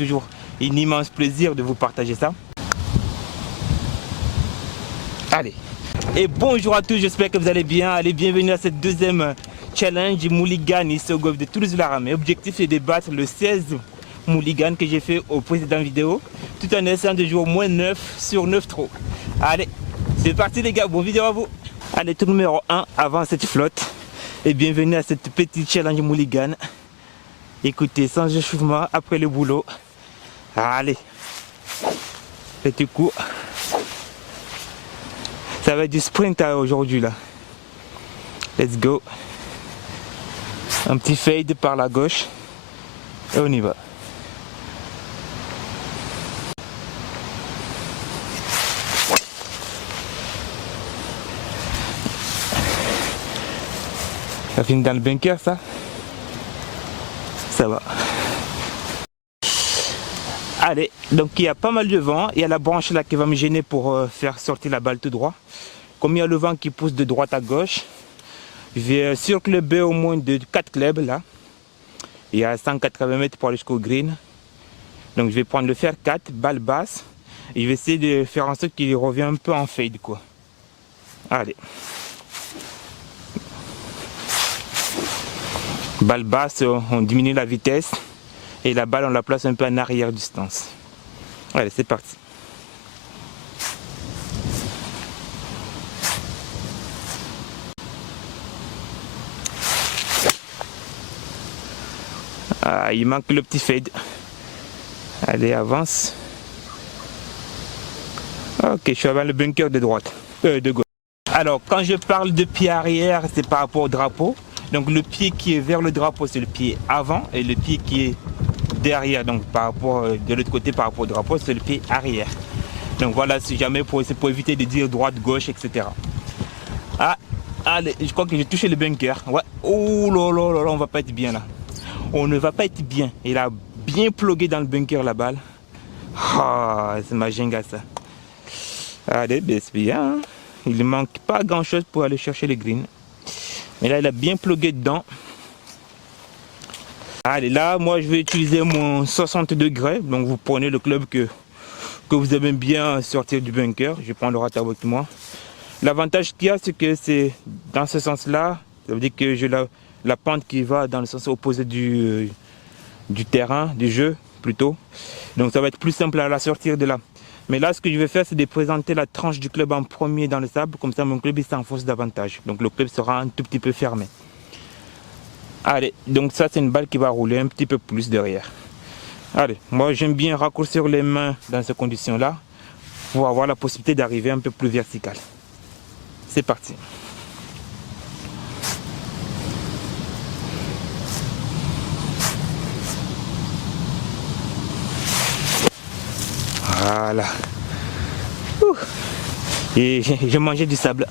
toujours un immense plaisir de vous partager ça. Allez. Et bonjour à tous, j'espère que vous allez bien. Allez, bienvenue à cette deuxième challenge Mulligan ici au golfe de Toulouse-Larame. L'objectif est de battre le 16 Mulligan que j'ai fait au précédent vidéo, tout en essayant de jouer au moins 9 sur 9 trous. Allez, c'est parti les gars, bon vidéo à vous. Allez, tour numéro 1 avant cette flotte. Et bienvenue à cette petite challenge Mulligan. Écoutez, sans échauffement, après le boulot. Allez, petit coup. Ça va être du sprint aujourd'hui là. Let's go. Un petit fade par la gauche. Et on y va. Ça finit dans le bunker ça. Ça va. Allez, donc il y a pas mal de vent. Il y a la branche là qui va me gêner pour faire sortir la balle tout droit. Comme il y a le vent qui pousse de droite à gauche, je vais surclubber au moins de 4 clubs là. Il y a 180 mètres pour aller jusqu'au green. Donc je vais prendre le fer 4, balle basse. Et je vais essayer de faire en sorte qu'il revienne un peu en fade quoi. Allez. Balle basse, on diminue la vitesse. Et la balle on la place un peu en arrière distance. Allez, c'est parti. Ah, il manque le petit fade. Allez, avance. Ok, je suis avant le bunker de droite. De gauche. Alors, quand je parle de pied arrière, c'est par rapport au drapeau. Donc le pied qui est vers le drapeau, c'est le pied avant. Et le pied qui est derrière, donc par rapport de l'autre côté par rapport au drapeau, c'est le pied arrière. Donc voilà, si jamais c'est pour éviter de dire droite, gauche, etc. Ah, allez, je crois que j'ai touché le bunker. Ouais. Oh là là là là, on va pas être bien là. On ne va pas être bien. Il a bien plugué dans le bunker la balle. Ah, c'est ma jenga ça. Allez, c'est bien. Hein? Il ne manque pas grand chose pour aller chercher le green. Mais là, il a bien plugué dedans. Allez, là, moi, je vais utiliser mon 60 degrés. Donc, vous prenez le club que vous aimez bien sortir du bunker. Je prends le rat avec moi. L'avantage qu'il y a, c'est que c'est dans ce sens-là. Ça veut dire que j'ai la pente qui va dans le sens opposé du terrain, du jeu, plutôt. Donc, ça va être plus simple à la sortir de là. Mais là, ce que je vais faire, c'est de présenter la tranche du club en premier dans le sable. Comme ça, mon club, il s'enfonce davantage. Donc, le club sera un tout petit peu fermé. Allez, donc ça, c'est une balle qui va rouler un petit peu plus derrière. Allez, moi, j'aime bien raccourcir les mains dans ces conditions-là pour avoir la possibilité d'arriver un peu plus vertical. C'est parti. Voilà. Ouh. Et j'ai mangé du sable.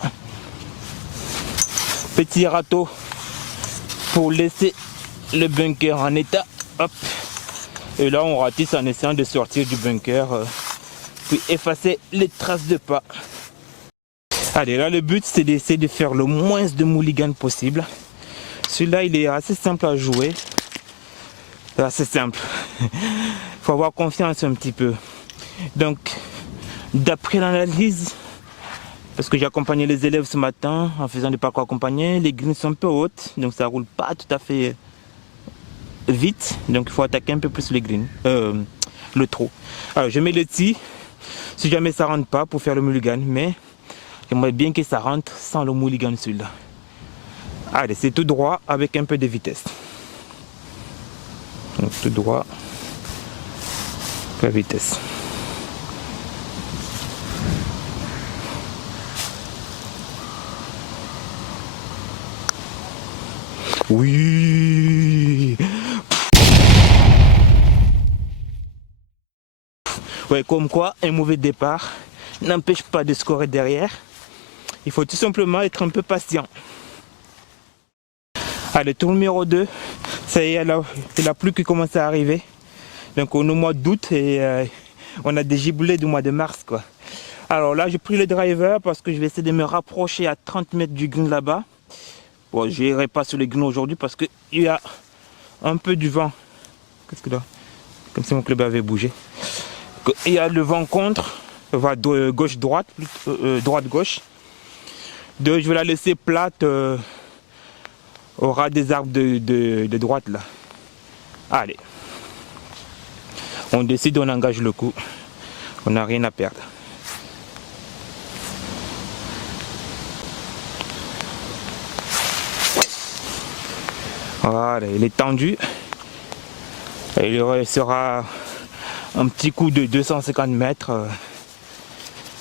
Petit râteau pour laisser le bunker en état. Hop. Et là, on ratisse en essayant de sortir du bunker. Puis effacer les traces de pas. Allez, là, le but, c'est d'essayer de faire le moins de mulligan possible. Celui-là, il est assez simple à jouer. Assez simple. Il faut avoir confiance un petit peu. Donc, d'après l'analyse, parce que j'ai accompagné les élèves ce matin en faisant des parcours accompagnés, les greens sont un peu hautes, donc ça roule pas tout à fait vite. Donc, il faut attaquer un peu plus les greens, le trou. Alors, je mets le tee, si jamais ça rentre pas pour faire le mulligan, mais j'aimerais bien que ça rentre sans le mulligan celui-là. Allez, c'est tout droit avec un peu de vitesse. Donc, tout droit, la vitesse. Oui. Ouais, comme quoi, un mauvais départ n'empêche pas de scorer derrière. Il faut tout simplement être un peu patient. Allez, tour numéro 2. Ça y est, la pluie qui commence à arriver. Donc on est au mois d'août et on a des giboulées du mois de mars quoi. Alors là, j'ai pris le driver parce que je vais essayer de me rapprocher à 30 mètres du green là-bas. Bon, je n'irai pas sur les greens aujourd'hui parce qu'il y a un peu du vent. Qu'est-ce que là? Comme si mon club avait bougé. Et il y a le vent contre, va de gauche-droite, droite-gauche. Je vais la laisser plate au ras des arbres de droite là. Allez. On décide, on engage le coup. On n'a rien à perdre. Voilà, il est tendu. Il sera un petit coup de 250 mètres.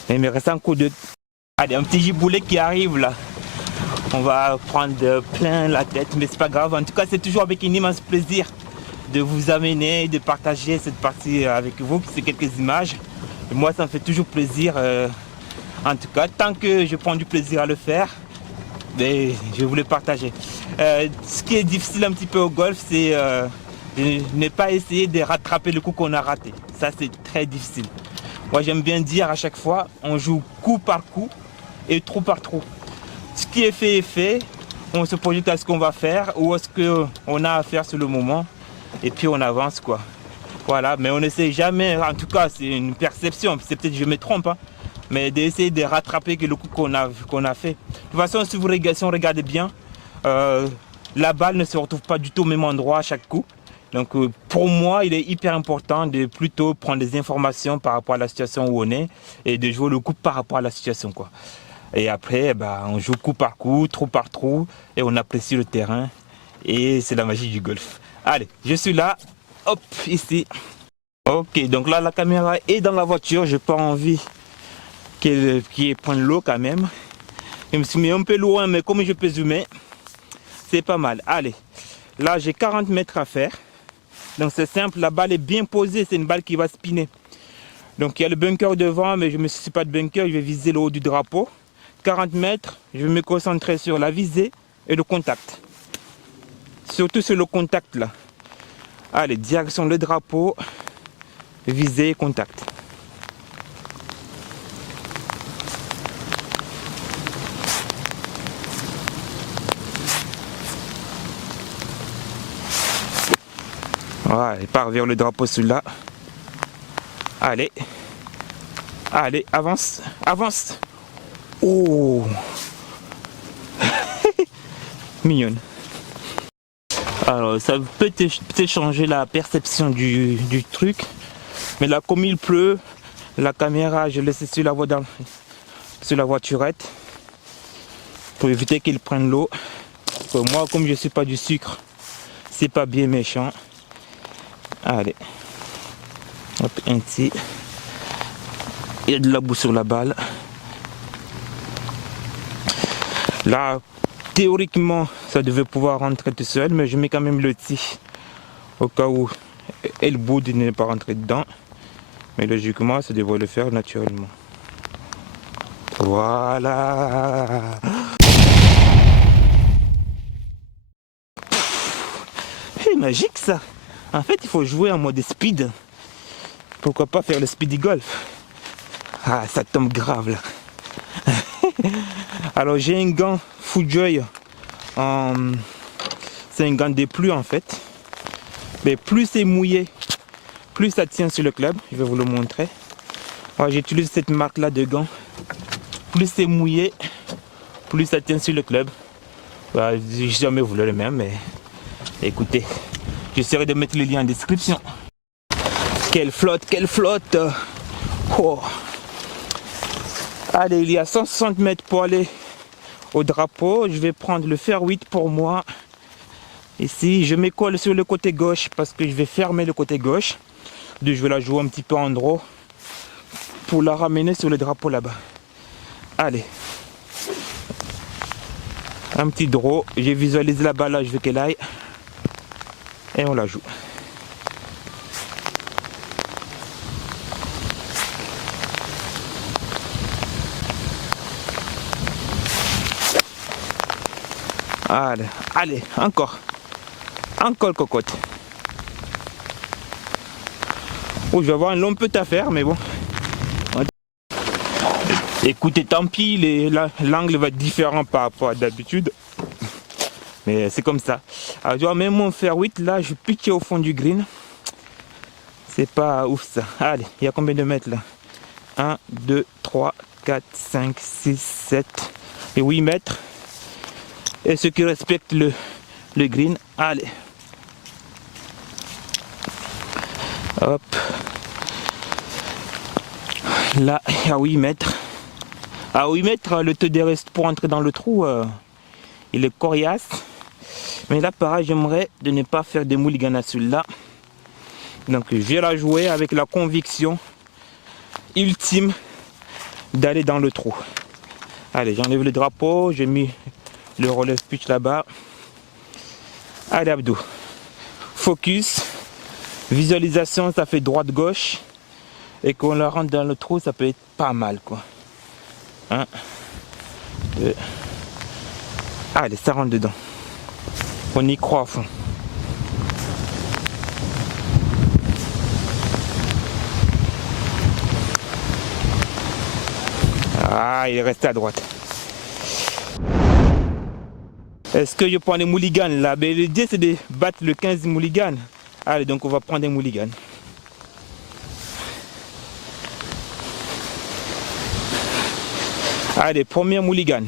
Il me reste un coup de... Allez, un petit giboulet qui arrive là. On va prendre plein la tête, mais c'est pas grave. En tout cas, c'est toujours avec un immense plaisir de vous amener, de partager cette partie avec vous. C'est quelques images. Et moi, ça me fait toujours plaisir. En tout cas, tant que je prends du plaisir à le faire, mais je voulais partager. Ce qui est difficile un petit peu au golf, c'est de ne pas essayer de rattraper le coup qu'on a raté. Ça, c'est très difficile. Moi, j'aime bien dire à chaque fois, on joue coup par coup et trou par trou. Ce qui est fait est fait. On se projette à ce qu'on va faire ou à ce qu'on a à faire sur le moment. Et puis on avance quoi. Voilà, mais on n'essaie jamais, en tout cas c'est une perception, c'est peut-être que je me trompe, hein, mais d'essayer de rattraper le coup qu'on a fait. De toute façon, si on regarde bien, la balle ne se retrouve pas du tout au même endroit à chaque coup. Donc pour moi, il est hyper important de plutôt prendre des informations par rapport à la situation où on est et de jouer le coup par rapport à la situation, quoi. Et après, on joue coup par coup, trou par trou, et on apprécie le terrain. Et c'est la magie du golf. Allez, je suis là, hop, ici. Ok, donc là, la caméra est dans la voiture. Je n'ai pas envie qu'elle prenne l'eau quand même. Je me suis mis un peu loin, mais comme je peux zoomer, c'est pas mal. Allez, là, j'ai 40 mètres à faire. Donc c'est simple, la balle est bien posée, c'est une balle qui va spinner. Donc il y a le bunker devant, mais je ne me suis pas de bunker, je vais viser le haut du drapeau. 40 mètres, je vais me concentrer sur la visée et le contact. Surtout sur le contact là. Allez, direction le drapeau, visée et contact. Voilà, il part vers le drapeau celui-là. Allez. Allez, avance, avance. Oh. Mignonne. Alors, ça peut peut-être changer la perception du truc. Mais là, comme il pleut, la caméra, je laisse sur la voiturette. Pour éviter qu'il prenne l'eau. Moi, comme je ne suis pas du sucre, c'est pas bien méchant. Allez. Hop, ainsi. Il y a de la boue sur la balle. Là, théoriquement, ça devait pouvoir rentrer tout seul, mais je mets quand même le tee au cas où elle boude et n'est pas rentré dedans. Mais logiquement, ça devrait le faire naturellement. Voilà. C'est magique ça. En fait, il faut jouer en mode speed. Pourquoi pas faire le speedy golf? Ah, ça tombe grave là. Alors j'ai un gant FootJoy. C'est un gant des pluies en fait. Mais plus c'est mouillé, plus ça tient sur le club. Je vais vous le montrer. Moi, j'utilise cette marque là de gants. Plus c'est mouillé, plus ça tient sur le club. J'ai jamais voulu le même, mais écoutez, j'essaierai de mettre le lien en description. Quelle flotte, quelle flotte! Oh. Allez, il y a 160 mètres pour aller au drapeau. Je vais prendre le fer 8 pour moi. Ici, je m'écolle sur le côté gauche parce que je vais fermer le côté gauche. Je vais la jouer un petit peu en draw pour la ramener sur le drapeau là-bas. Allez. Un petit draw. J'ai visualisé la balle là, je veux qu'elle aille. Et on la joue. Allez, allez, encore. Encore cocotte. Oh, je vais avoir un long peu à faire, mais bon. Écoutez, tant pis, l'angle va être différent par rapport à d'habitude. Mais c'est comme ça. Alors, je vois même mon fer 8, là, je pitch au fond du green. C'est pas ouf ça. Allez, il y a combien de mètres là? 1, 2, 3, 4, 5, 6, 7 et 8 mètres. Et ceux qui respectent le green, allez. Hop. Là, à 8 mètres. À 8 mètres, le taux de reste pour entrer dans le trou, il est coriace. Mais là, pareil, j'aimerais de ne pas faire des mulligans à celui-là. Donc, je vais la jouer avec la conviction ultime d'aller dans le trou. Allez, j'enlève le drapeau, j'ai mis le relève pitch là-bas. Allez, Abdou. Focus. Visualisation, ça fait droite-gauche. Et quand on la rentre dans le trou, ça peut être pas mal, quoi. 1, 2. Allez, ça rentre dedans. On y croit à fond. Ah, il est resté à droite. Est-ce que je prends les mulligans là? Ben, l'idée c'est de battre le 15 mulligans. Allez, donc on va prendre des mulligans. Allez, premier mulligan.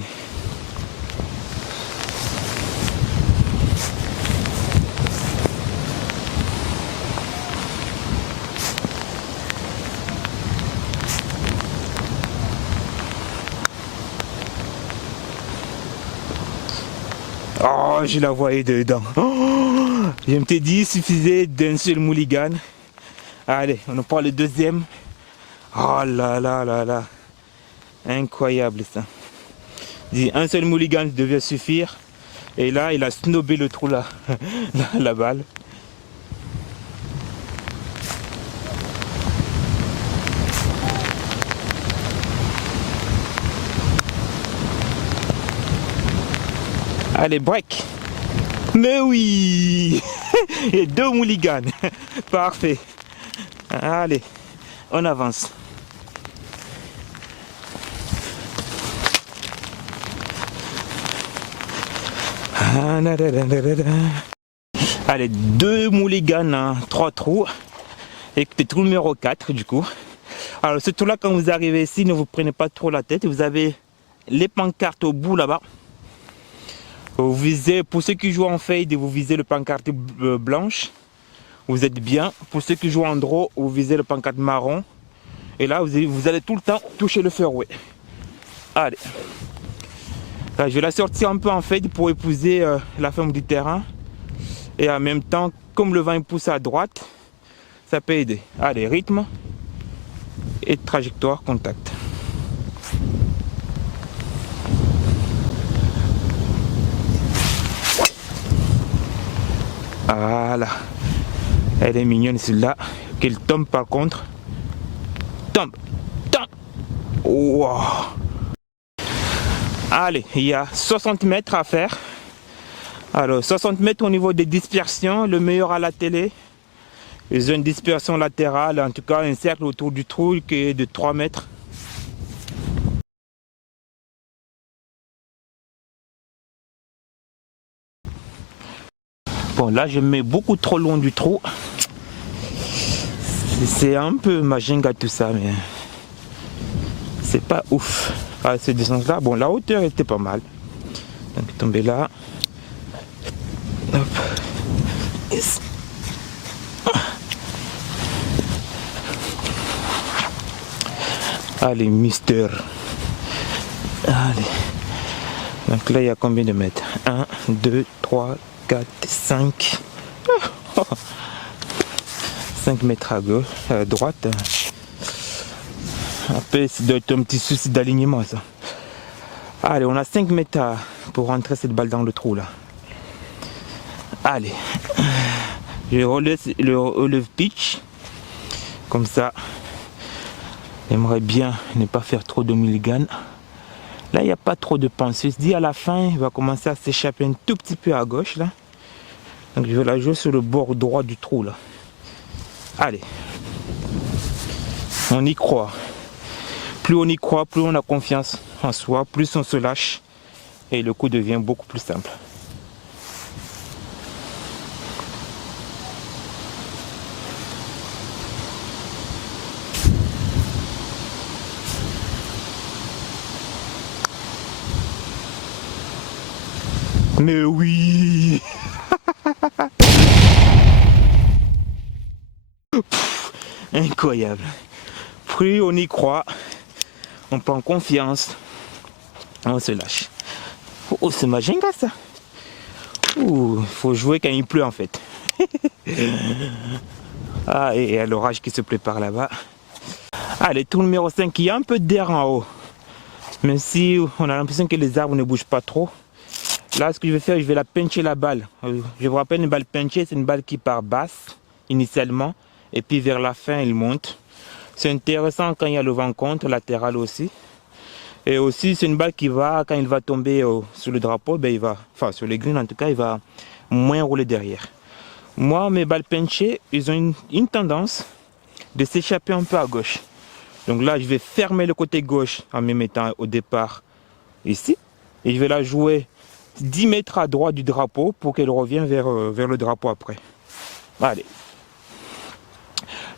Oh, je la voyais dedans. Oh, je me suis dit, il suffisait d'un seul mulligan. Allez, on prend le deuxième. Oh là là là là. Incroyable ça. Dis, un seul mulligan devait suffire. Et là, il a snobé le trou là. la balle. Allez, break. Mais oui. Et 2 mulligans. Parfait. Allez, on avance. Allez, 2 mulligans, hein, 3 trous. Et c'est trou numéro 4 du coup. Alors ce trou là, quand vous arrivez ici, ne vous prenez pas trop la tête. Vous avez les pancartes au bout là-bas. Vous visez, pour ceux qui jouent en fade, vous visez le pancarte blanche. Vous êtes bien. Pour ceux qui jouent en draw, vous visez le pancarte marron. Et là, vous allez tout le temps toucher le fairway. Allez. Là, je vais la sortir un peu en fade pour épouser la forme du terrain. Et en même temps, comme le vent pousse à droite, ça peut aider. Allez, rythme et trajectoire, contact. Voilà. Elle est mignonne celle-là. Qu'elle tombe par contre. Tombe. Tombe. Wow. Allez, il y a 60 mètres à faire. Alors, 60 mètres au niveau des dispersions. Le meilleur à la télé. Ils ont une dispersion latérale. En tout cas, un cercle autour du trou qui est de 3 mètres. Bon, là, je mets beaucoup trop loin du trou. C'est un peu maginga tout ça, mais c'est pas ouf. À cette distance-là, bon, la hauteur était pas mal. Donc, tomber là. Hop. Yes. Allez, mister. Allez. Donc là, il y a combien de mètres? 1, 2, 3, 4, 5. 5 mètres à gauche, à droite. Après, c'est doit être un petit souci d'alignement, ça. Allez, on a 5 mètres pour rentrer cette balle dans le trou, là. Allez. Je relève pitch. Comme ça. J'aimerais bien ne pas faire trop de mulligan. Là, il n'y a pas trop de pensée. Je dis à la fin, il va commencer à s'échapper un tout petit peu à gauche, là. Donc, je vais la jouer sur le bord droit du trou, là. Allez. On y croit. Plus on y croit, plus on a confiance en soi, plus on se lâche. Et le coup devient beaucoup plus simple. Mais oui. Pff, incroyable. Plus on y croit, on prend confiance, on se lâche. Oh, c'est Majinga ça. Ouh, faut jouer quand il pleut en fait. Ah, et à l'orage qui se prépare là-bas. Allez, tour numéro 5, il y a un peu d'air en haut. Même si on a l'impression que les arbres ne bougent pas trop. Là, ce que je vais faire, je vais la pincher la balle. Je vous rappelle, une balle pinchée, c'est une balle qui part basse initialement. Et puis vers la fin, elle monte. C'est intéressant quand il y a le vent contre, latéral aussi. Et aussi, c'est une balle qui va, quand il va tomber sur le drapeau, ben, il va, enfin sur les greens en tout cas, il va moins rouler derrière. Moi, mes balles pinchées, ils ont une tendance de s'échapper un peu à gauche. Donc là, je vais fermer le côté gauche en me mettant au départ ici. Et je vais la jouer 10 mètres à droite du drapeau pour qu'elle revienne vers le drapeau après. Allez.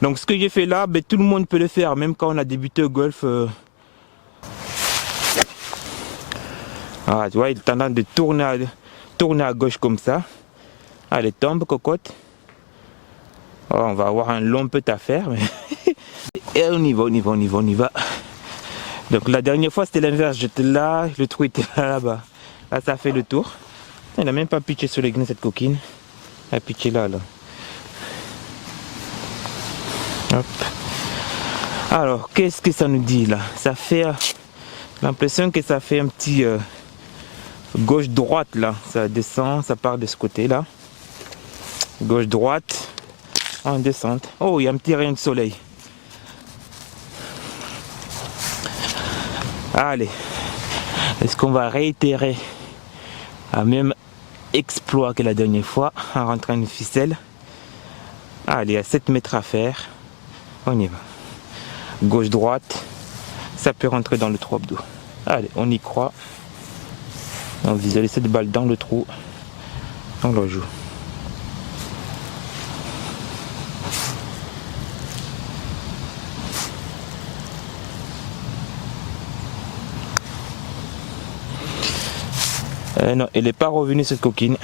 Donc ce que j'ai fait là, ben, tout le monde peut le faire, même quand on a débuté au golf. Ah, tu vois, il a tendance de tourner à gauche comme ça. Allez, tombe, cocotte. Oh, on va avoir un long peu à faire. Mais et on y va, on y va, on y va, on y va. Donc la dernière fois, c'était l'inverse. J'étais là, le trou était là-bas. Là, ça fait le tour. Il n'a même pas pitché sur les greens, cette coquine. Elle a pitché là, là. Hop. Alors, qu'est-ce que ça nous dit là? Ça fait l'impression que ça fait un petit gauche-droite là. Ça descend, ça part de ce côté-là. Gauche-droite, en descente. Oh, il y a un petit rayon de soleil. Allez, est-ce qu'on va réitérer un même exploit que la dernière fois en rentrant une ficelle? Allez, il y a 7 mètres à faire. On y va. Gauche-droite, ça peut rentrer dans le trou abdo. Allez, on y croit. On visualise cette balle dans le trou. On la joue. Non, elle n'est pas revenue cette coquine.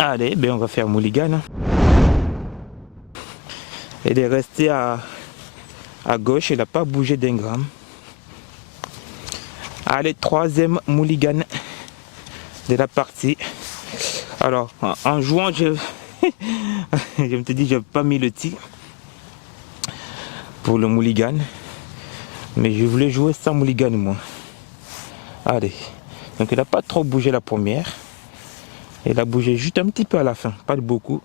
Allez, ben on va faire mulligan. Elle est restée à gauche, elle n'a pas bougé d'un gramme. Allez, troisième mulligan de la partie. Alors, en jouant, je me suis dit, je n'ai pas mis le tee pour le mulligan. Mais je voulais jouer sans mulligan, moi. Allez. Donc, elle n'a pas trop bougé la première. Elle a bougé juste un petit peu à la fin, pas de beaucoup.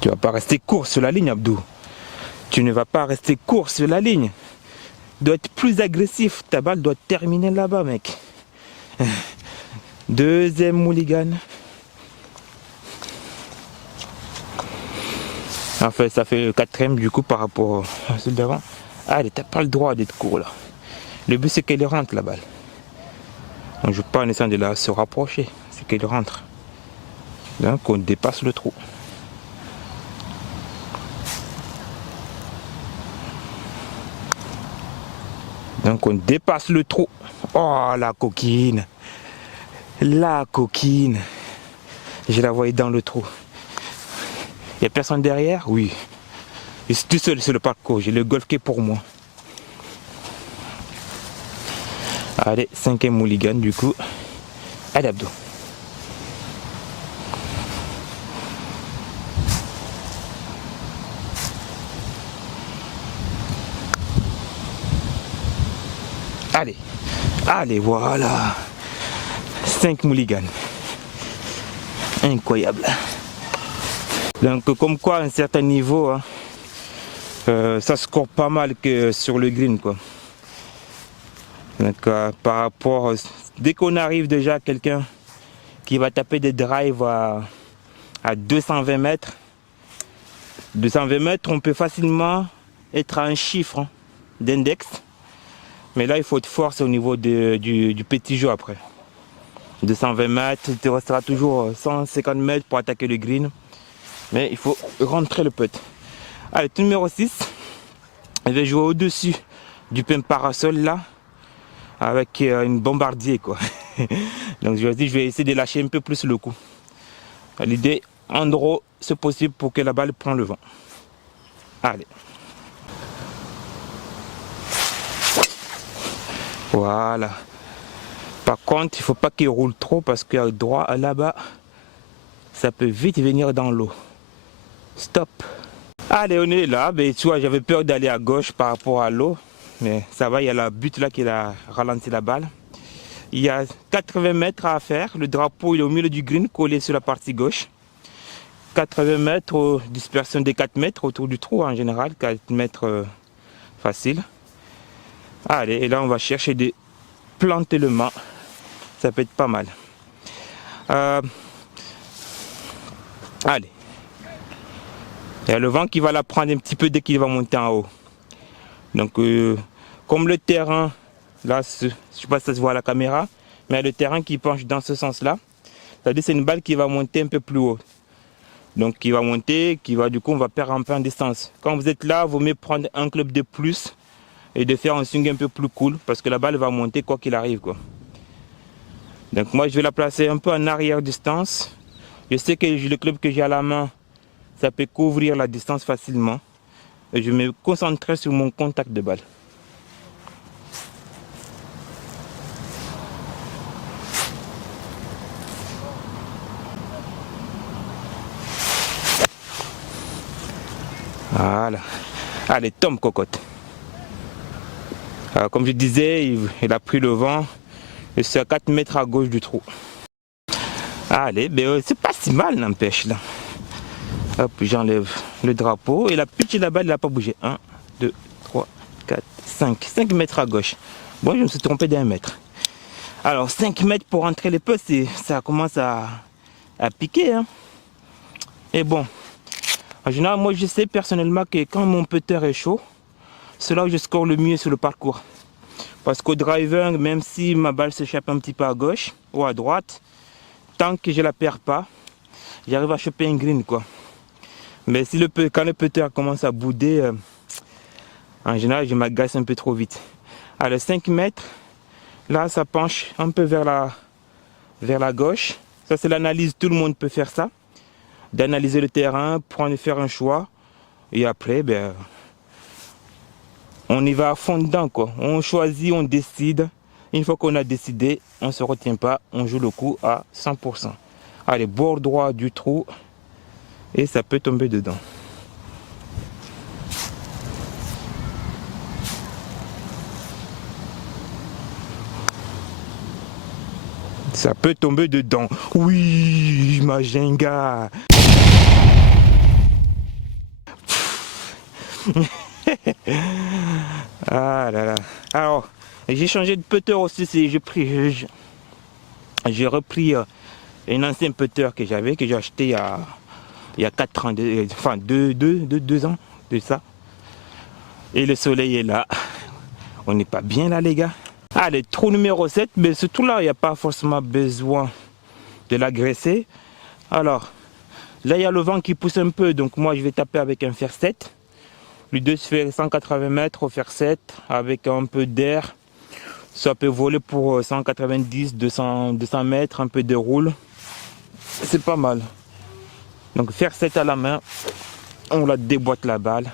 Tu ne vas pas rester court sur la ligne, Abdou. Tu ne vas pas rester court sur la ligne. Tu dois être plus agressif. Ta balle doit terminer là-bas, mec. Deuxième mulligan. Enfin, ça fait le quatrième du coup par rapport à celui d'avant. Allez, t'as pas le droit d'être court là. Le but c'est qu'elle rentre la balle. On ne joue pas en essayant de se rapprocher, c'est qu'elle rentre. Donc on dépasse le trou. Donc on dépasse le trou. Oh la coquine. La coquine. Je la voyais dans le trou. Il n'y a personne derrière? Oui. Je suis tout seul sur le parcours. J'ai le golf qui est pour moi. Allez, cinquième mulligan du coup. Allez, Abdou. Allez. Allez, voilà. 5 mulligans. Incroyable. Donc comme quoi à un certain niveau, hein, ça score pas mal que sur le green quoi. Donc par rapport, dès qu'on arrive déjà à quelqu'un qui va taper des drives à 220 mètres, 220 mètres, on peut facilement être à un chiffre hein, d'index. Mais là il faut être force au niveau du petit jeu après. 220 mètres, il te restera toujours 150 mètres pour attaquer le green. Mais il faut rentrer le putt. Allez, tout numéro 6. Je vais jouer au-dessus du pin parasol là. Avec une bombardier quoi. Donc je vais essayer de lâcher un peu plus le coup. L'idée en draw, c'est possible pour que la balle prenne le vent. Allez. Voilà. Par contre, il ne faut pas qu'il roule trop parce que droit là-bas, ça peut vite venir dans l'eau. Stop. Allez, on est là. Mais tu vois, j'avais peur d'aller à gauche par rapport à l'eau. Mais ça va, il y a la butte là qui a ralenti la balle. Il y a 80 mètres à faire. Le drapeau il est au milieu du green, collé sur la partie gauche. 80 mètres, dispersion de 4 mètres autour du trou en général. 4 mètres facile. Allez, et là on va chercher de planter le mât. Ça peut être pas mal. Allez. Il y a le vent qui va la prendre un petit peu dès qu'il va monter en haut. Donc, comme le terrain, là, je ne sais pas si ça se voit à la caméra, mais il y a le terrain qui penche dans ce sens-là. C'est-à-dire c'est une balle qui va monter un peu plus haut. Donc, qui va monter, du coup, on va perdre un peu en distance. Quand vous êtes là, il vaut mieux prendre un club de plus et de faire un swing un peu plus cool parce que la balle va monter quoi qu'il arrive, quoi. Donc, moi, je vais la placer un peu en arrière distance. Je sais que le club que j'ai à la main, ça peut couvrir la distance facilement. Et je vais me concentrer sur mon contact de balle. Voilà. Allez, tombe cocotte. Alors, comme je disais, il a pris le vent. Et c'est à 4 mètres à gauche du trou. Allez, ben, c'est pas si mal, n'empêche là. Hop, j'enlève le drapeau et la pitch de la balle, elle n'a pas bougé. 1, 2, 3, 4, 5. 5 mètres à gauche. Bon, je me suis trompé d'1 mètre. Alors, 5 mètres pour rentrer les putts, ça commence à piquer. Hein. Et bon, en général, moi, je sais personnellement que quand mon putter est chaud, c'est là où je score le mieux sur le parcours. Parce qu'au driver, même si ma balle s'échappe un petit peu à gauche ou à droite, tant que je ne la perds pas, j'arrive à choper un green, quoi. Mais si quand le putter commence à bouder, en général, je m'agace un peu trop vite. Alors 5 mètres, là, ça penche un peu vers la gauche. Ça, c'est l'analyse, tout le monde peut faire ça. D'analyser le terrain, faire un choix. Et après, ben, on y va à fond dedans, quoi. On choisit, on décide. Une fois qu'on a décidé, on ne se retient pas, on joue le coup à 100%. Allez, bord droit du trou. Et ça peut tomber dedans. Ça peut tomber dedans. Oui, ma Jenga. Ah là là. Alors, j'ai changé de putter aussi. J'ai repris un ancien putter que j'ai acheté il y a 4 ans, enfin 2 ans de ça. Et le soleil est là. On n'est pas bien là, les gars. Allez, trou numéro 7, mais ce trou-là, il n'y a pas forcément besoin de l'agresser. Alors, là, il y a le vent qui pousse un peu, donc moi, je vais taper avec un fer 7. L'idée, se fait 180 mètres au fer 7 avec un peu d'air. Ça peut voler pour 190, 200 mètres, un peu de roule. C'est pas mal. Donc faire 7 à la main, on la déboîte la balle,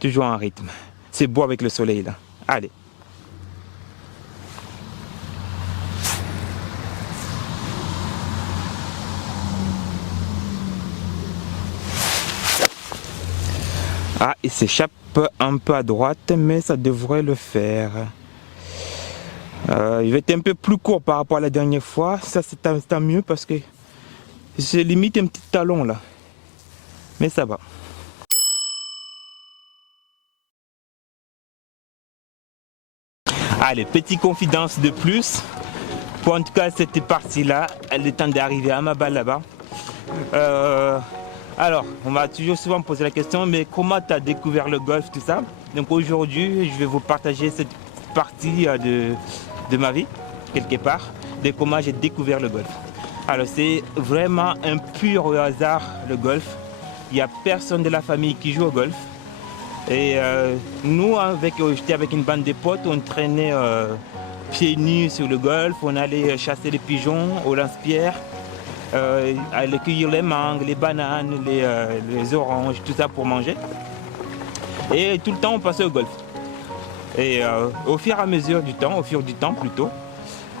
toujours en rythme. C'est beau avec le soleil là. Allez. Ah, il s'échappe un peu à droite, mais ça devrait le faire. Il va être un peu plus court par rapport à la dernière fois. Ça, c'est tant mieux parce que j'ai limite un petit talon là. Mais ça va. Allez, petite confidence de plus. Pour en tout cas, cette partie-là, elle est temps d'arriver à ma balle là-bas. Alors, on m'a toujours souvent posé la question, mais comment tu as découvert le golf, tout ça? Donc aujourd'hui, je vais vous partager cette partie de ma vie, quelque part, de comment j'ai découvert le golf. Alors c'est vraiment un pur hasard, le golf. il n'y a personne de la famille qui joue au golf. Et nous, j'étais avec une bande de potes, on traînait pieds nus sur le golf, on allait chasser les pigeons au lance-pierre, aller cueillir les mangues, les bananes, les oranges, tout ça pour manger. Et tout le temps, on passait au golf. Et au fur et à mesure du temps, plutôt,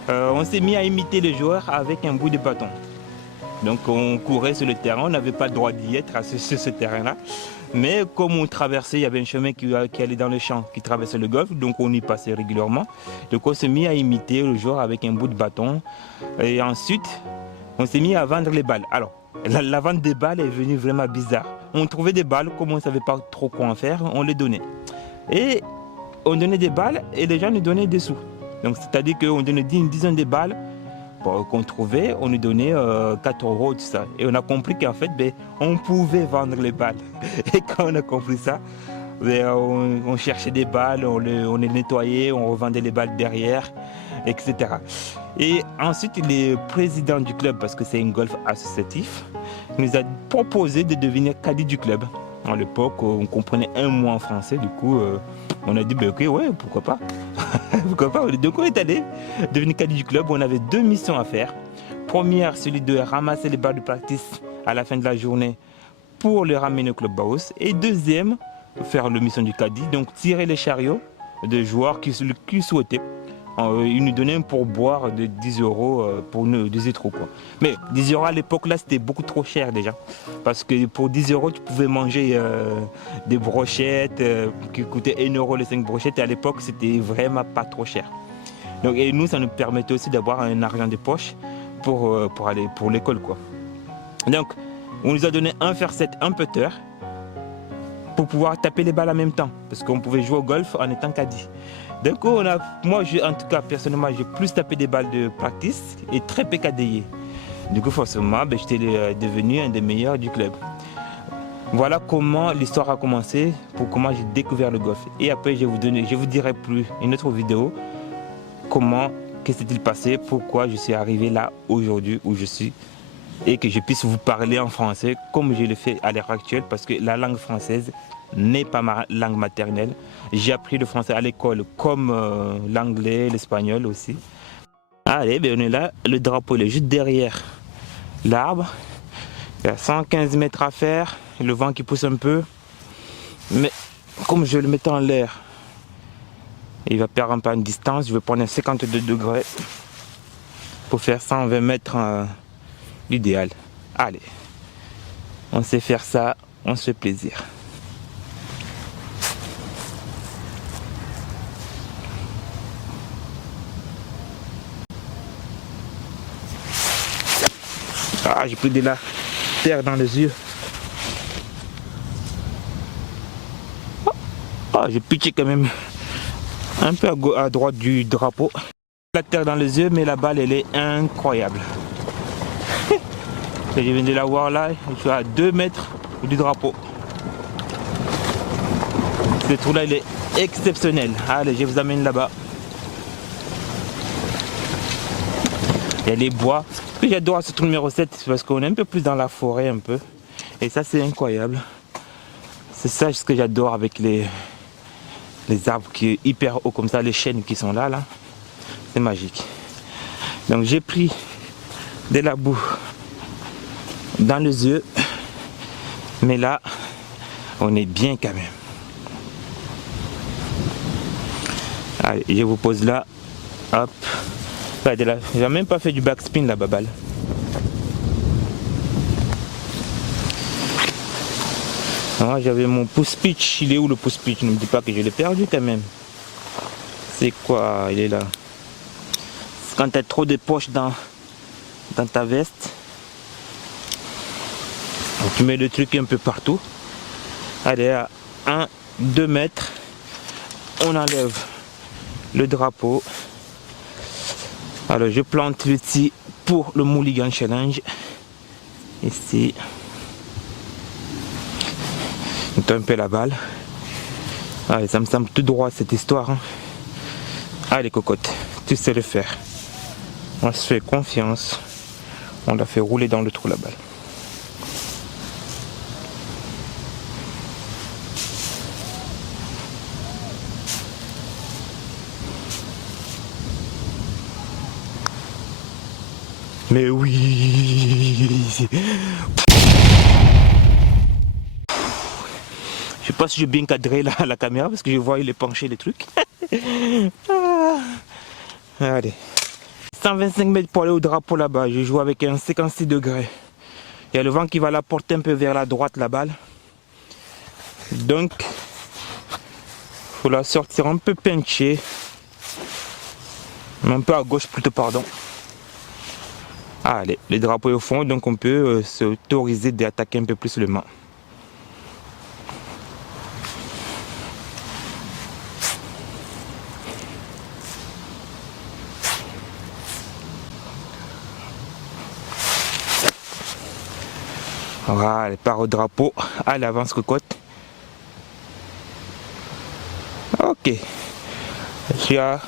on s'est mis à imiter les joueurs avec un bout de bâton. Donc on courait sur le terrain, on n'avait pas le droit d'y être sur ce terrain-là. Mais comme on traversait, il y avait un chemin qui allait dans le champ, qui traversait le golf, donc on y passait régulièrement. Donc on s'est mis à imiter le joueur avec un bout de bâton. Et ensuite, on s'est mis à vendre les balles. Alors, la vente des balles est venue vraiment bizarre. On trouvait des balles, comme on ne savait pas trop quoi en faire, on les donnait. Et on donnait des balles et les gens nous donnaient des sous. Donc c'est-à-dire qu'on donnait une dizaine de balles qu'on trouvait, on nous donnait 4 euros, tout ça. Et on a compris qu'en fait, on pouvait vendre les balles. Et quand on a compris ça, on cherchait des balles, on les nettoyait, on revendait les balles derrière, etc. Et ensuite, le président du club, parce que c'est un golf associatif, nous a proposé de devenir caddie du club. À l'époque, on comprenait un mot en français, du coup, on a dit, ok, ouais, pourquoi pas. Pourquoi pas. Donc on est allé devenir caddie du club, on avait 2 missions à faire. Première, celui de ramasser les balles de practice à la fin de la journée pour les ramener au club Baos. Et deuxième, faire la mission du caddie, donc tirer les chariots de joueurs qui souhaitaient. Ils nous donnaient un pourboire de 10 euros pour nous, 10 euros quoi. Mais 10 euros à l'époque là c'était beaucoup trop cher déjà. Parce que pour 10 euros tu pouvais manger des brochettes qui coûtaient 1 euro les 5 brochettes. Et à l'époque c'était vraiment pas trop cher. Donc, et nous ça nous permettait aussi d'avoir un argent de poche pour aller pour l'école quoi. Donc on nous a donné un fer-7, un putter pour pouvoir taper les balles en même temps. Parce qu'on pouvait jouer au golf en étant caddie. Donc moi, en tout cas, personnellement, j'ai plus tapé des balles de practice et très peu cadillé. Du coup, forcément, j'étais devenu un des meilleurs du club. Voilà comment l'histoire a commencé, pour comment j'ai découvert le golf. Et après, je vous dirai plus une autre vidéo, qu'est-ce qui s'est passé, pourquoi je suis arrivé là aujourd'hui où je suis et que je puisse vous parler en français comme je le fais à l'heure actuelle parce que la langue française n'est pas ma langue maternelle. J'ai appris le français à l'école comme l'anglais, l'espagnol aussi. Allez, on est là, le drapeau il est juste derrière l'arbre. Il y a 115 mètres à faire, le vent qui pousse un peu. Mais comme je le mets en l'air, il va perdre un peu en distance. Je vais prendre un 52 degrés pour faire 120 mètres l'idéal. Allez, on sait faire ça, on se fait plaisir. Ah, j'ai pris de la terre dans les yeux. Ah, j'ai pitché quand même un peu à droite du drapeau. La terre dans les yeux, mais la balle, elle est incroyable. Je viens de la voir là, je suis à 2 mètres du drapeau. Ce trou-là, il est exceptionnel. Allez, je vous amène là-bas. Il y a les bois. Ce que j'adore à ce trou numéro 7, c'est parce qu'on est un peu plus dans la forêt un peu. Et ça c'est incroyable. C'est ça ce que j'adore avec les arbres qui sont hyper hauts comme ça, les chênes qui sont là. C'est magique. Donc j'ai pris de la boue dans les yeux. Mais là, on est bien quand même. Allez, je vous pose là. Hop. Regardez là, j'ai même pas fait du backspin là-bas, balle. Moi j'avais mon pouce pitch, il est où le pouce pitch? Ne me dis pas que je l'ai perdu quand même. C'est quoi? Il est là. C'est quand tu as trop de poches dans ta veste. Donc, tu mets le truc un peu partout. Allez, à 1-2 mètres, on enlève le drapeau. Alors je plante ici pour le Mulligan Challenge. Ici. Un peu la balle. Allez, ça me semble tout droit cette histoire. Hein. Allez cocotte, tu sais le faire. On se fait confiance. On l'a fait rouler dans le trou la balle. Mais oui. Je sais pas si j'ai bien cadré la caméra parce que je vois il est penché les trucs. Ah. Allez. 125 mètres pour aller au drapeau là-bas. Je joue avec un 56 degrés. Il y a le vent qui va la porter un peu vers la droite la balle. Donc, il faut la sortir un peu penchée. Un peu à gauche plutôt, pardon. Allez, le drapeau est au fond, donc on peut s'autoriser d'attaquer un peu plus le mât. Voilà, elle part au drapeau. Allez, avance cocotte. Ok. Je suis à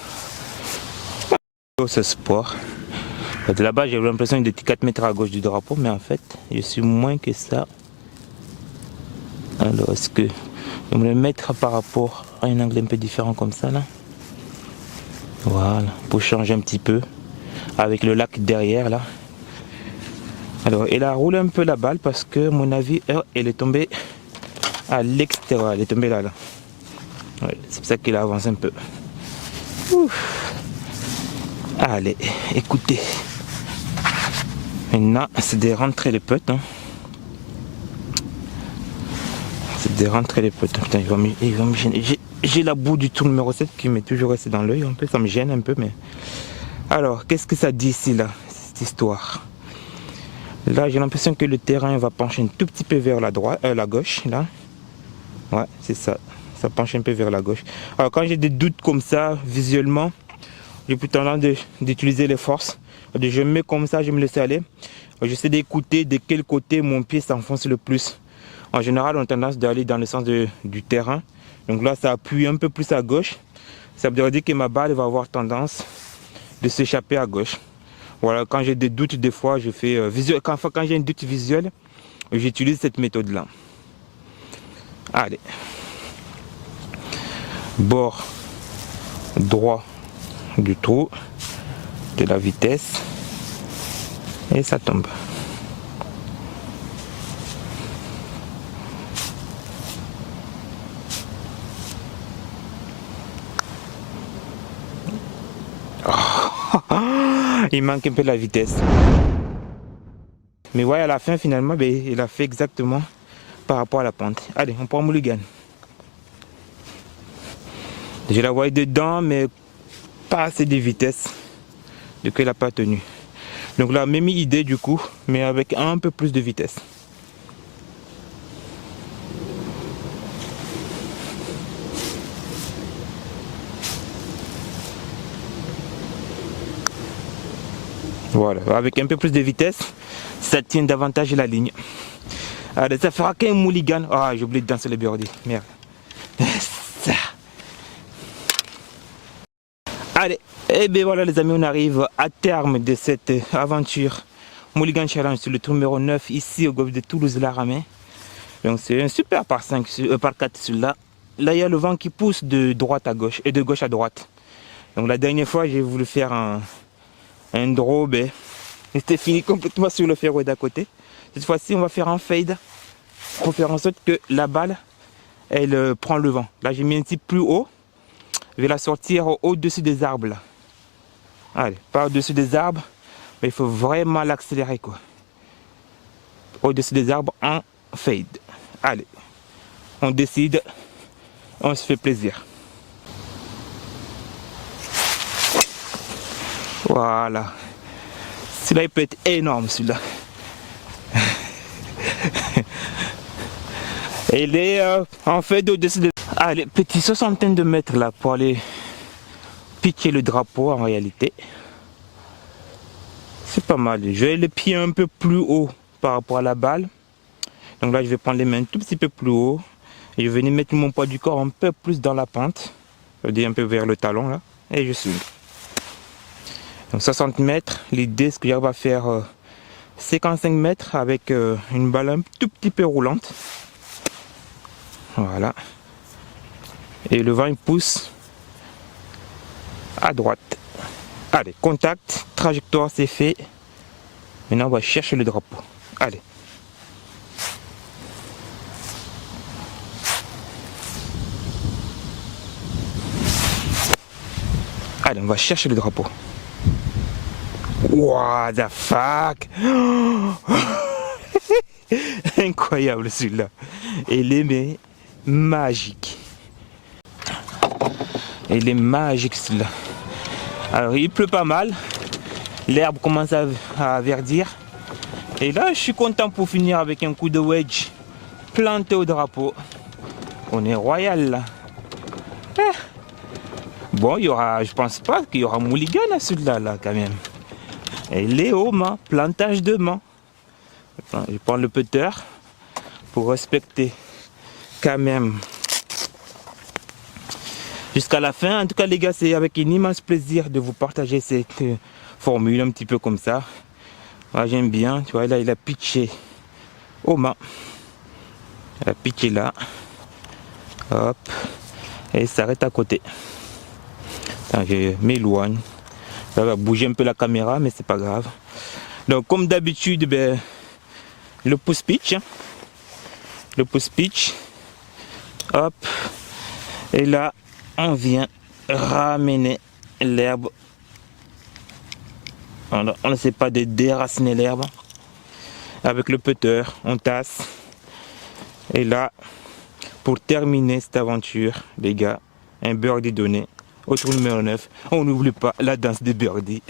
ce sport. De là-bas, j'ai l'impression d'être 4 mètres à gauche du drapeau, mais en fait, je suis moins que ça. Alors, est-ce que je vais me mettre par rapport à un angle un peu différent comme ça, là? Voilà, pour changer un petit peu. Avec le lac derrière, là. Alors, elle a roulé un peu la balle parce que, à mon avis, elle est tombée à l'extérieur. Elle est tombée là, là. Ouais, c'est pour ça qu'elle a avancé un peu. Ouf. Allez, écoutez. Maintenant, c'est de rentrer les potes. Hein. C'est de rentrer les potes. Putain, il va me gêner. J'ai la boue du tour numéro 7 qui m'est toujours restée dans l'œil. Un peu, ça me gêne un peu, mais. Alors, qu'est-ce que ça dit ici, là, cette histoire? Là, j'ai l'impression que le terrain va pencher un tout petit peu vers la droite, la gauche, là. Ouais, c'est ça. Ça penche un peu vers la gauche. Alors, quand j'ai des doutes comme ça, visuellement, j'ai plutôt tendance d'utiliser les forces. Je me mets comme ça, je me laisse aller. J'essaie d'écouter de quel côté mon pied s'enfonce le plus. En général, on a tendance d'aller dans le sens du terrain. Donc là, ça appuie un peu plus à gauche. Ça veut dire que ma balle va avoir tendance de s'échapper à gauche. Voilà, quand j'ai des doutes, des fois, je fais visuel. Quand j'ai un doute visuel, j'utilise cette méthode-là. Allez. Bord droit du trou, de la vitesse, et ça tombe. Il manque un peu la vitesse. Mais ouais, à la fin, finalement, il a fait exactement par rapport à la pente. Allez, on prend mulligan. Je la voyais dedans, mais pas assez de vitesse. Du coup, elle n'a pas tenu. Donc la même idée du coup, mais avec un peu plus de vitesse. Voilà, avec un peu plus de vitesse, ça tient davantage la ligne. Allez, ça fera qu'un mulligan. Ah, j'ai oublié de danser le birdie. Merde. Ça. Allez, et bien voilà les amis, on arrive à terme de cette aventure Mulligan Challenge sur le tour numéro 9 ici au golfe de Toulouse-Laramais. Donc c'est un super par 5, par 4 celui-là. Là il y a le vent qui pousse de droite à gauche et de gauche à droite. Donc la dernière fois j'ai voulu faire un draw, et c'était fini complètement sur le fairway d'à côté. Cette fois-ci on va faire un fade pour faire en sorte que la balle elle prend le vent. Là j'ai mis un petit plus haut. Je vais la sortir au-dessus des arbres là. Allez, pas au-dessus des arbres, mais il faut vraiment l'accélérer quoi. Au-dessus des arbres en fade. Allez, on décide, on se fait plaisir. Voilà. Celui-là il peut être énorme celui-là. Il est en fait au-dessus des... Allez, petit soixantaine de mètres là pour aller pitcher le drapeau en réalité. C'est pas mal. Je vais les pieds un peu plus haut par rapport à la balle. Donc là, je vais prendre les mains un tout petit peu plus haut. Et je vais venir mettre mon poids du corps un peu plus dans la pente. Je dis un peu vers le talon là. Et je swing. Donc 60 mètres. L'idée, c'est que j'arrive à faire 55 mètres avec une balle un tout petit peu roulante. Voilà. Et le vent il pousse à droite. Allez, contact, trajectoire c'est fait. Maintenant, on va chercher le drapeau. Allez. Allez, on va chercher le drapeau. What the fuck? Incroyable celui-là. Il est magique. Il est magique celui-là. Alors il pleut pas mal. L'herbe commence à verdir. Et là je suis content pour finir avec un coup de wedge planté au drapeau. On est royal là. Bon, il y aura, je pense pas qu'il y aura mulligan à celui-là là quand même. Et les hauts mains, plantage de main. Attends, je prends le putter pour respecter quand même jusqu'à la fin. En tout cas les gars, c'est avec un immense plaisir de vous partager cette formule un petit peu comme ça. Moi j'aime bien, tu vois, là il a pitché aux mains. Il a pitché là. Hop. Et il s'arrête à côté. Attends, je m'éloigne. Ça va bouger un peu la caméra, mais c'est pas grave. Donc comme d'habitude, ben, le pouce pitch. Le pouce pitch. Hop. Et là, on vient ramener l'herbe. On ne sait pas de déraciner l'herbe. Avec le putter, on tasse. Et là, pour terminer cette aventure, les gars, un birdie donné. Au trou numéro 9, on n'oublie pas la danse des birdies.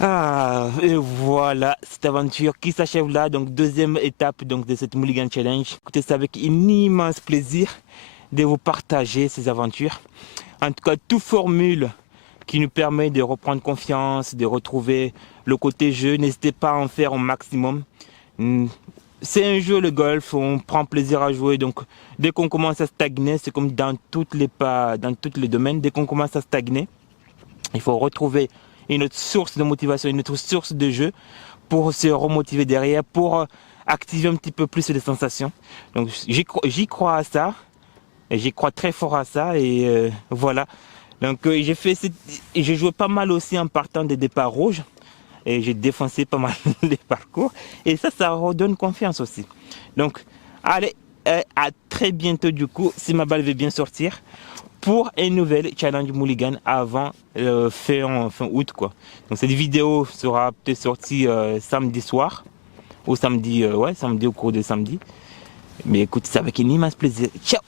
Ah, et voilà cette aventure qui s'achève là. Donc deuxième étape donc, de cette Mulligan Challenge. Écoutez, c'est avec un immense plaisir de vous partager ces aventures. En tout cas, toute formule qui nous permet de reprendre confiance, de retrouver le côté jeu, n'hésitez pas à en faire au maximum. C'est un jeu le golf, on prend plaisir à jouer, donc dès qu'on commence à stagner, c'est comme dans tous les domaines, dès qu'on commence à stagner, il faut retrouver une autre source de motivation, une autre source de jeu pour se remotiver derrière, pour activer un petit peu plus les sensations. Donc j'y crois à ça, et j'y crois très fort à ça, et voilà. Donc j'ai joué pas mal aussi en partant des départs rouges. Et j'ai défoncé pas mal les parcours. Et ça redonne confiance aussi. Donc, allez, à très bientôt du coup, si ma balle veut bien sortir, pour un nouvel challenge Mulligan avant fin août, quoi. Donc, cette vidéo sera peut-être sortie samedi soir, ou samedi, samedi au cours de samedi. Mais écoute, c'est avec un immense plaisir. Ciao!